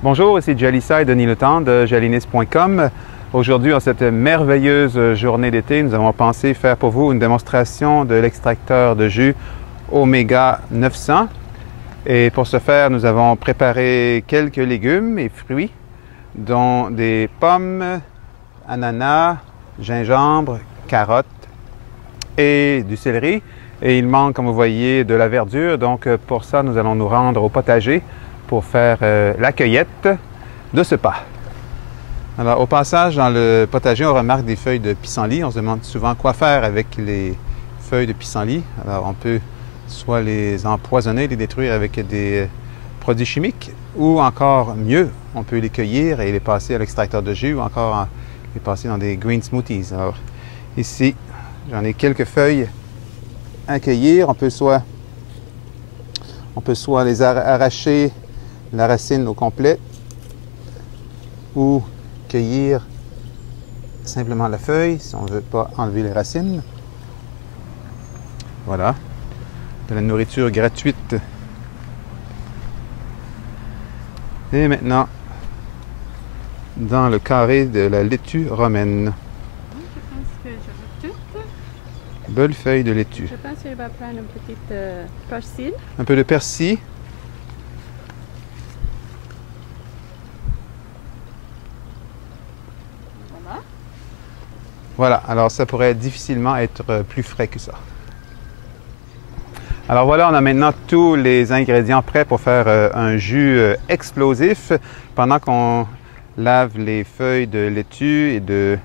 Bonjour, ici Jalissa et Denis Letemps de jalinis.com. Aujourd'hui, en cette merveilleuse journée d'été, nous avons pensé faire pour vous une démonstration de l'extracteur de jus Omega 900. Et pour ce faire, nous avons préparé quelques légumes et fruits, dont des pommes, ananas, gingembre, carottes et du céleri. Et il manque, comme vous voyez, de la verdure. Donc, pour ça, nous allons nous rendre au potager pour faire la cueillette de ce pas. Alors, au passage, dans le potager, on remarque des feuilles de pissenlit. On se demande souvent quoi faire avec les feuilles de pissenlit. Alors, on peut soit les empoisonner, les détruire avec des produits chimiques, ou encore mieux, on peut les cueillir et les passer à l'extracteur de jus, ou encore les passer dans des green smoothies. Alors, ici, j'en ai quelques feuilles à cueillir. On peut soit les arracher la racine au complet ou cueillir simplement la feuille si on ne veut pas enlever les racines. Voilà, de la nourriture gratuite. Et maintenant, dans le carré de la laitue romaine. Je pense que je veux tout. Belle feuille de laitue. Je pense qu'il va prendre un petit persil. Un peu de persil. Voilà. Voilà, alors ça pourrait difficilement être plus frais que ça. Alors voilà, on a maintenant tous les ingrédients prêts pour faire un jus explosif. Pendant qu'on lave les feuilles de laitue et de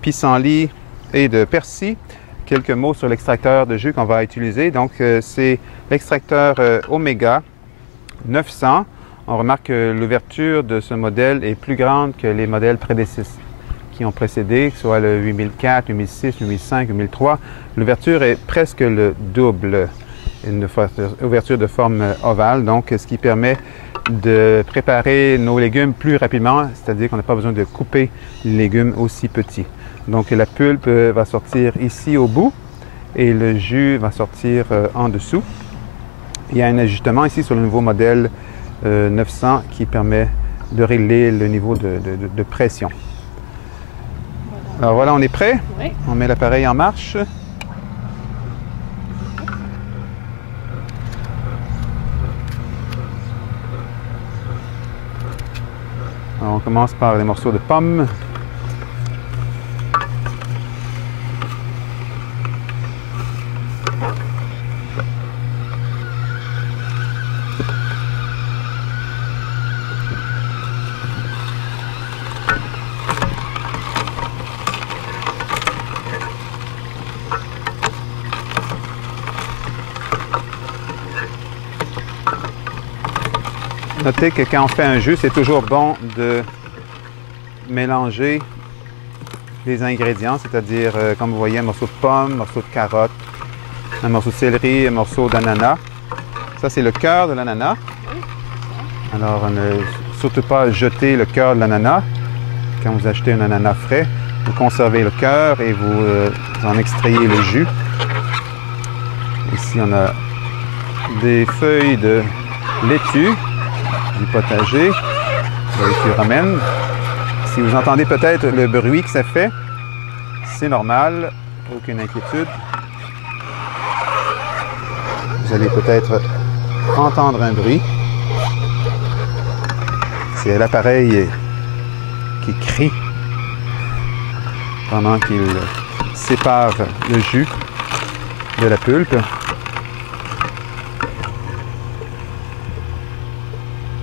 pissenlit et de persil, quelques mots sur l'extracteur de jus qu'on va utiliser. Donc, c'est l'extracteur Omega 900. On remarque que l'ouverture de ce modèle est plus grande que les modèles qui ont précédé, soit le 8004, 8006, 8005, 8003. L'ouverture est presque le double, une ouverture de forme ovale, donc ce qui permet de préparer nos légumes plus rapidement, c'est-à-dire qu'on n'a pas besoin de couper les légumes aussi petits. Donc la pulpe va sortir ici au bout et le jus va sortir en dessous. Il y a un ajustement ici sur le nouveau modèle 900 qui permet de régler le niveau de pression. Alors voilà, on est prêt. Oui. On met l'appareil en marche. Alors, on commence par les morceaux de pommes. Notez que quand on fait un jus, c'est toujours bon de mélanger les ingrédients, c'est-à-dire, comme vous voyez, un morceau de pomme, un morceau de carotte, un morceau de céleri, un morceau d'ananas. Ça, c'est le cœur de l'ananas. Alors, ne surtout pas jeter le cœur de l'ananas. Quand vous achetez un ananas frais, vous conservez le cœur et vous en extrayez le jus. Ici, on a des feuilles de laitue du potager, la laitue romaine. Si vous entendez peut-être le bruit que ça fait, c'est normal, aucune inquiétude. Vous allez peut-être entendre un bruit. C'est l'appareil qui crie pendant qu'il sépare le jus de la pulpe.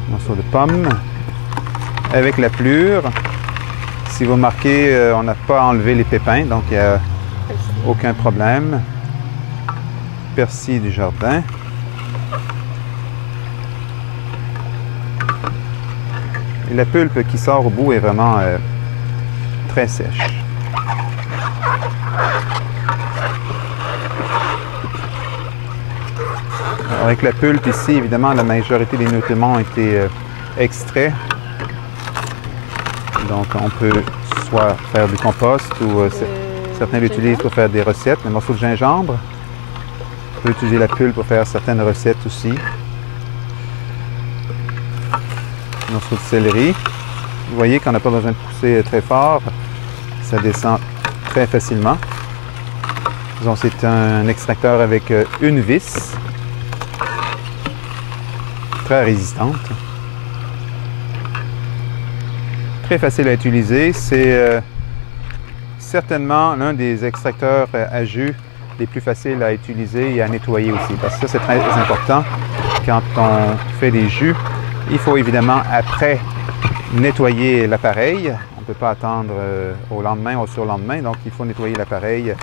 Morceau de pomme avec la pelure. Si vous remarquez, on n'a pas enlevé les pépins, donc il n'y a aucun problème. Persil du jardin. Et la pulpe qui sort au bout est vraiment très sèche. Alors, avec la pulpe ici, évidemment, la majorité des nutriments ont été extraits. Donc, on peut soit faire du compost ou certains l'utilisent pour faire des recettes. Le morceau de gingembre, on peut utiliser la pulpe pour faire certaines recettes aussi. morceau de céleri. Vous voyez qu'on n'a pas besoin de pousser très fort. Ça descend très facilement. Donc, c'est un extracteur avec une vis. Très résistante. Très facile à utiliser. C'est certainement l'un des extracteurs à jus les plus faciles à utiliser et à nettoyer aussi. Parce que ça, c'est très important. Quand on fait des jus, il faut évidemment, après, nettoyer l'appareil. On ne peut pas attendre au lendemain ou au surlendemain. Donc, il faut nettoyer l'appareil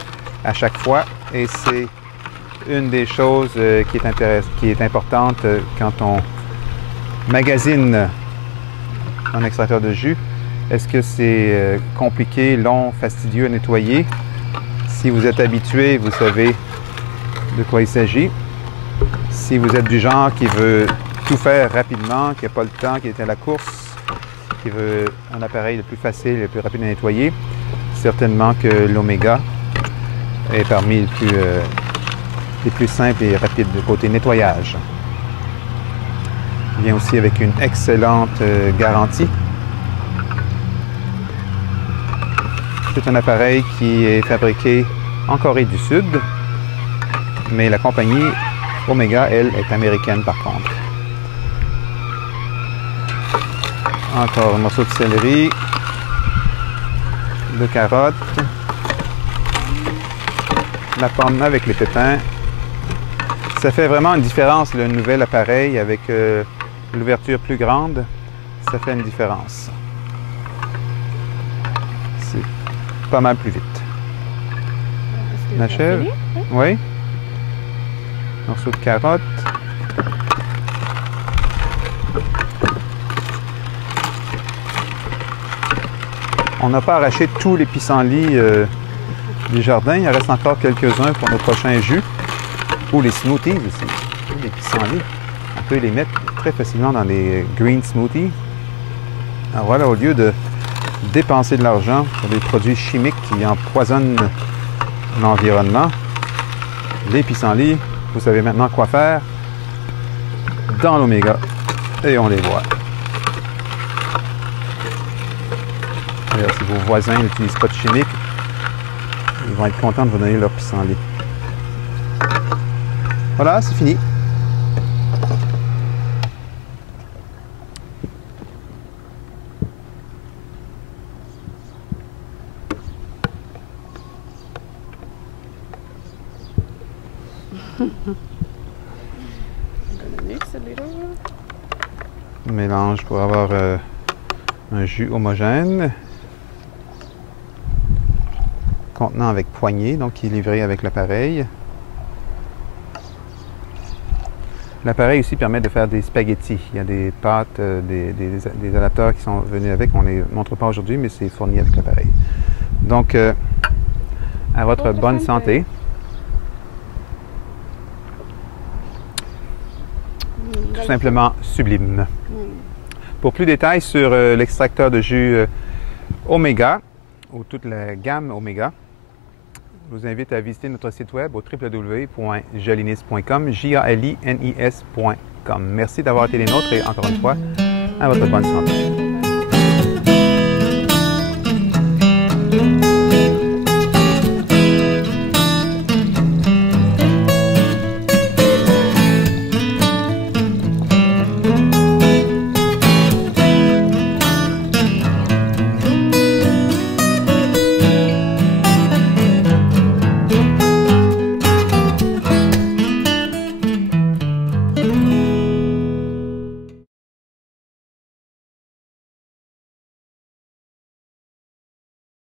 à chaque fois. Et c'est une des choses qui est importante quand on magasine un extracteur de jus. Est-ce que c'est compliqué, long, fastidieux à nettoyer? Si vous êtes habitué, vous savez de quoi il s'agit. Si vous êtes du genre qui veut tout faire rapidement, qui n'a pas le temps, qui est à la course, qui veut un appareil le plus facile, le plus rapide à nettoyer, certainement que l'Omega est parmi les plus simples et rapides de côté nettoyage. Il vient aussi avec une excellente garantie. C'est un appareil qui est fabriqué en Corée du Sud, mais la compagnie Omega, elle, est américaine par contre. Encore un morceau de céleri, de carottes, la pomme avec les pépins. Ça fait vraiment une différence, le nouvel appareil avec l'ouverture plus grande. Ça fait une différence. C'est pas mal plus vite. On achève? Oui. Morceau de carotte. On n'a pas arraché tous les pissenlits du jardin. Il en reste encore quelques-uns pour nos prochains jus. Ou les smoothies aussi. Les pissenlits. On peut les mettre très facilement dans les green smoothies. Alors voilà, au lieu de dépenser de l'argent pour des produits chimiques qui empoisonnent l'environnement, les pissenlits, vous savez maintenant quoi faire dans l'Omega et on les voit. D'ailleurs, si vos voisins n'utilisent pas de chimiques, ils vont être contents de vous donner leur pissenlit. Voilà, c'est fini. Mélange pour avoir un jus homogène contenant avec poignée, donc qui est livré avec l'appareil. L'appareil aussi permet de faire des spaghettis. Il y a des pâtes, des adapteurs qui sont venus avec. On ne les montre pas aujourd'hui, mais c'est fourni avec l'appareil. Donc, à votre bonne santé. Tout simplement sublime. Pour plus de détails sur l'extracteur de jus Omega, ou toute la gamme Omega, je vous invite à visiter notre site web au www.jalinis.com, jalinis.com. Merci d'avoir été les nôtres et encore une fois, à votre bonne santé.